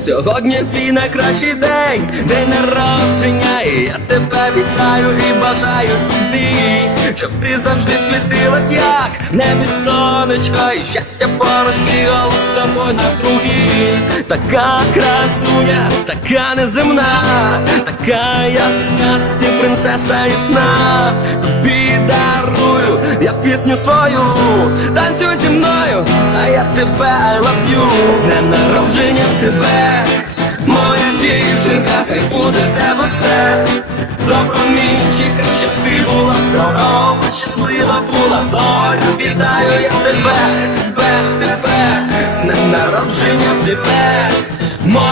Сьогодні твій найкращий день, день народження, і я тебе вітаю і бажаю тобі, щоб ти завжди світилась, як небі сонечко, і щастя поруч бігало з тобою навкруги. Така красуня, така неземна, така як казці принцеса і сна. Тобі дарую я пісню свою, танцюй зі мною, а я тебе I love you З днем народження тебе, моя дівчинка, хай буде тебе все. Добромінчика, щоб ти була здорова, щаслива була доля. Вітаю я тебе, тебе, тебе, з днем народження тебе.